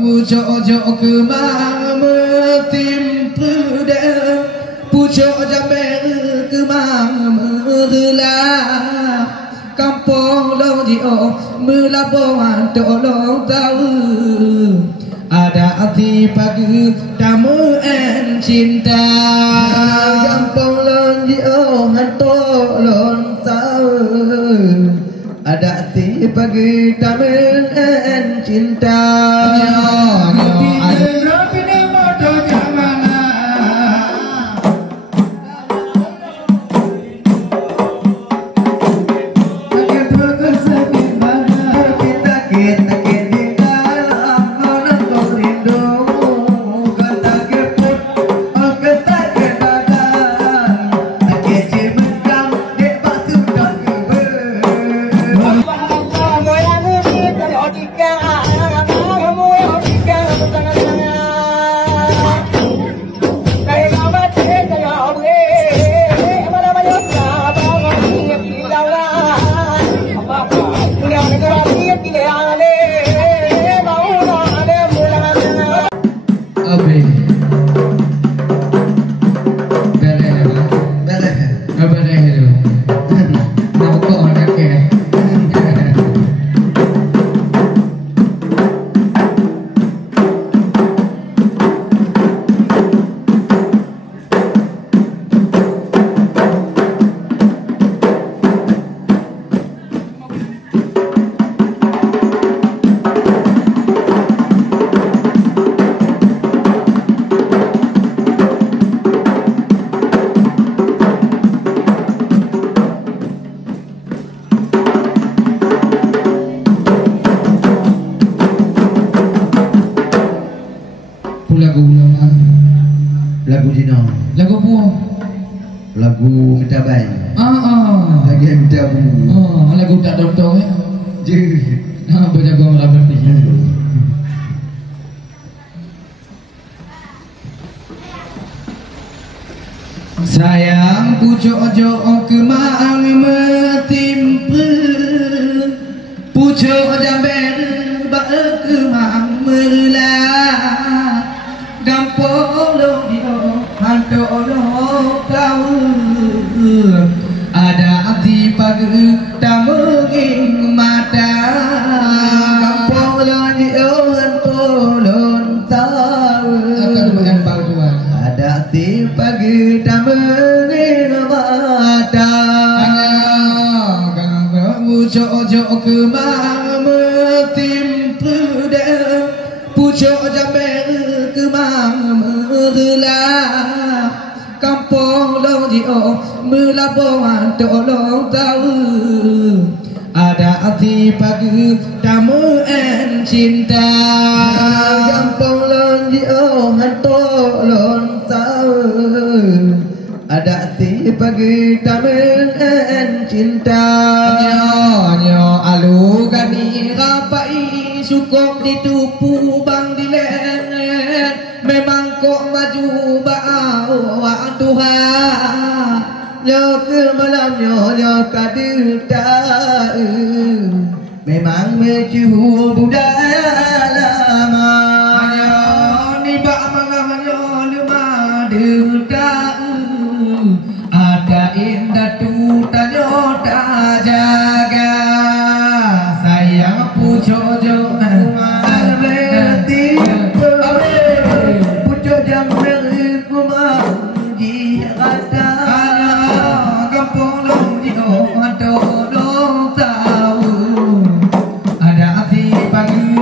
Pucuk ke mama timpu dah pucuk jamber ke mama gelah kampung long dio melabuhan tolong tahu ada hati pagi tamu en cinta kampung long dio tolong tahu ada hati pagi tamu en cinta. Lagu Dino. Lagu apa? Lagu Metabai. Lagu Metabu. Lagu tak doktor ya? Je. Berjaga merabat ni. Sayang pucuk-pucuk kemang metimpa pucuk jamber bak kemang melah gampang lo dio hantu lo tahu ada hati pagi tak menging mata gampang lo dio hantu lo tahu ada hati pagi tak menging mata pucuk-pucuk kemang metimpa dah pucuk jamber kemang gelah kampung long dio melabuhan tolong tahu ada hati pagi tamu en cinta kampung long dio tolong tahu ada hati pagi tamu en cinta nyo alu gani rapai cukup ditupu bang dilen memang kok maju bawa Tuhan nyo ke malam nyo kadita memang meju budaya lama nyo ni bak malam nyo lemah duta ada indah tuta nyo tak jaga sayang pucuk-pucuk pagi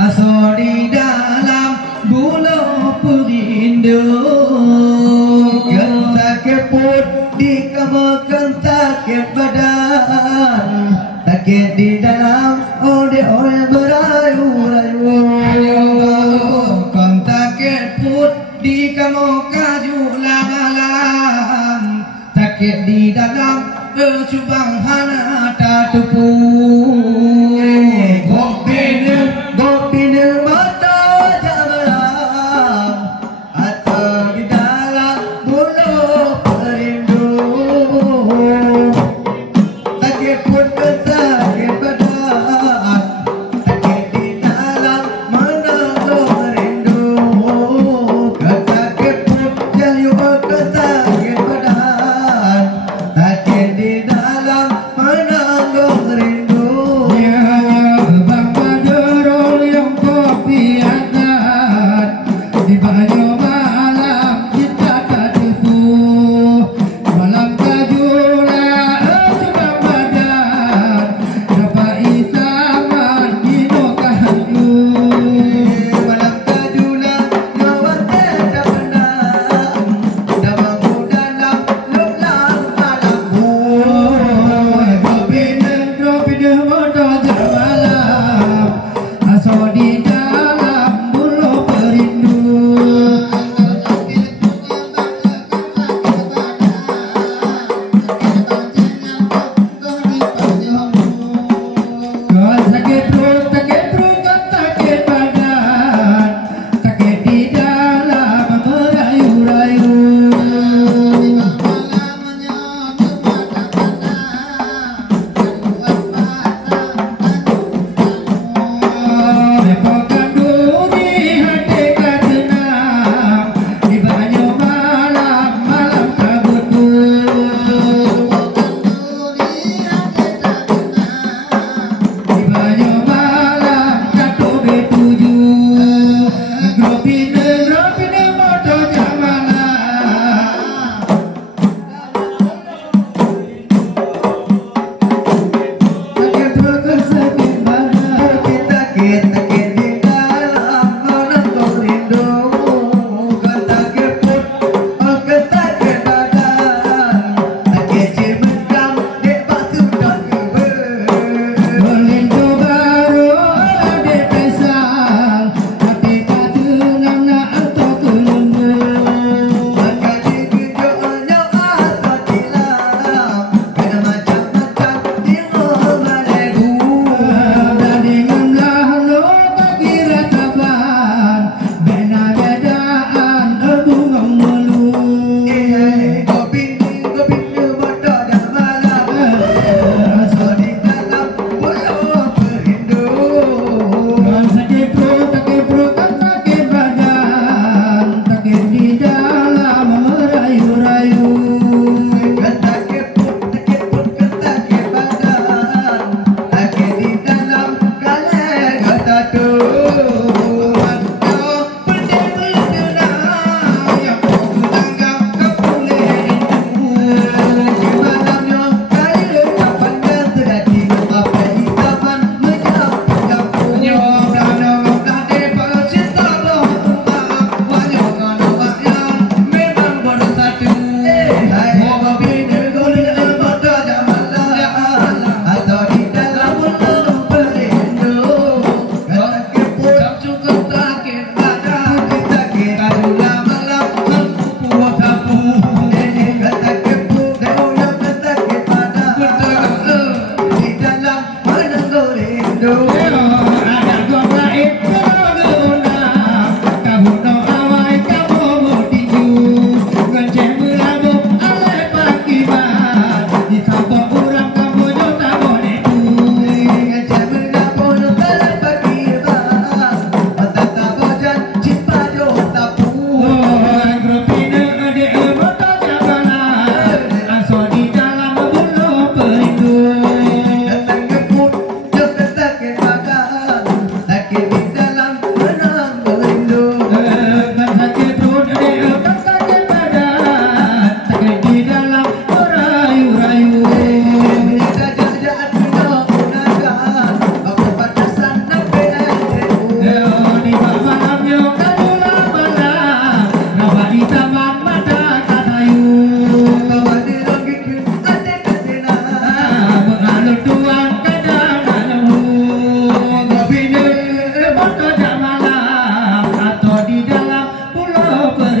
Asori dalam bulu perindu sakit put di kemakan sakit badan sakit di dalam oleh berayu-rayu kan sakit put di kemakan malam sakit di dalam cubang hana tak tupu Gopinu mata jamalam atau di dalam bulu perindu sakit pun sakit badan sakit di dalam menanggung rindu sakit pun jayu sakit badan sakit di dalam menanggung rindu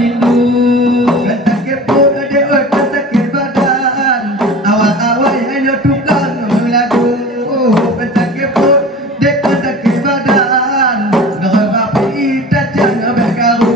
rindu. Kata keput adik oi kata ke badan. Awal-awal hanya tukang lagu. Kata keput dek kata ke badan. Ngerapi tak jangan bergaru.